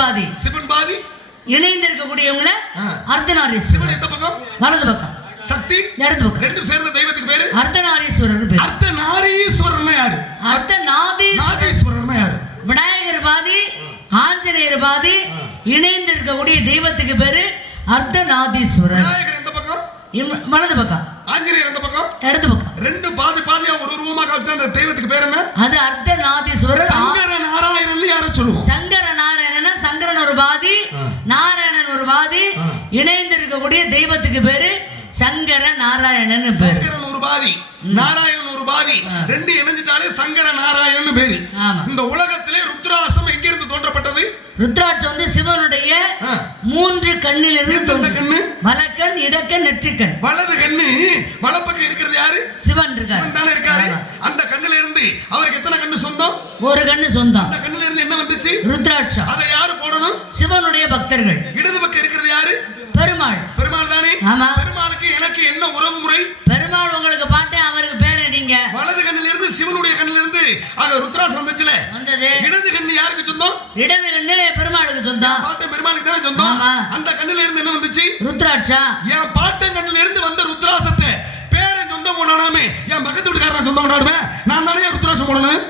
பாதி சிவன் பாதி இணைந்து இருக்கக்கூடியவங்கள. அர்த்தநாரீஸ்வரர். சிவன் எந்த பக்கம்? வலது பக்கம். சக்தி? இடது பக்கம். ரெண்டும் சேர்ந்த தெய்வத்துக்கு பேரு? அர்த்தநாரீஸ்வரர் பேர். அர்த்த நாரீஸ்வரர்னா யாரு? நாதீஸ்வரர்னா யாரு? விநாயகர் பாதி ஆஞ்சநேயர் பாதி இணைந்து இருக்கக்கூடிய தெய்வத்துக்கு பேரு அர்த்தநாதீஸ்வரர். விநாயகர் எந்த பக்கம்? வலது பக்கம். ஆஞ்சநேயர் எந்த பக்கம்? இடது பக்கம். ரெண்டு பாதி பாதியா ஒரு உருவமா காமிச்சா அந்த தெய்வத்துக்கு பேர் என்ன? அது அர்த்தநாதீஸ்வரர் ஆ. நாராயணன் ஒரு ஆ. இணைந்து இருக்கக்கூடிய தெய்வத்துக்கு பேரு சங்கர நாராயணன் சங்கரன் ஒரு பாதி நாராயணன் ஒரு பாதி. ரெண்டு இணைஞ்சிட்டாலே சங்கர நாராயணன் பேரு. இந்த உலகத்திலே ருத்ராசம் எங்கிருந்து தோன்றப்பட்டது? ருத்ராட்சம் வந்து சிவனுடைய. மூன்று எந்தெந்த தோன்றும். கண்ணு? வலக்கண் இடக்கண் நெற்றிக்கண். வலது கண்ணு. வலப்பக்கம் இருக்கிறது யாரு? சிவன் தானே இருக்காரு. அந்த கண்ணுல இருந்து அவருக்கு எத்தனை கண்ணு சொந்தம்? ஒரு கண்ணு சொந்தம். அந்த கண்ணுல இருந்து என்ன வந்துச்சு? ருத்ராட்சம். அதை சிவனுடைய பக்தர்கள். இடது பக்கம் இருக்கிறது யாரு? பெருமாள். பெருமாள் தானே? ஆமா. பெருமாளுக்கு எனக்கு என்ன உறவு முறை? பெருமாள் உங்களுக்கு பாட்டேன் அவருக்கு பேர் நீங்க. வலது கண்ணுல இருந்து சிவனுடைய கண்ணுல இருந்து அங்க ருத்ராசம் வந்துச்சுல. வந்தது. இடது கண்ணு யாருக்கு சொந்தம்? இடது கண்ணு பெருமாளுக்கு சொந்தம். பாட்டன் பெருமாளுக்கு தானே சொந்தம். அந்த கண்ணுல இருந்து என்ன வந்துச்சு? ருத்ராட்சா. என் பாட்டன் கண்ணுல இருந்து வந்த ருத்ராசத்தை. பேரன் சொந்தம் கொண்டாடாம என் பக்கத்து வீட்டுக்காரன் சொந்தம் கொண்டாடுவேன் நான் தானே ருத்ராசம் கொள்ளணும்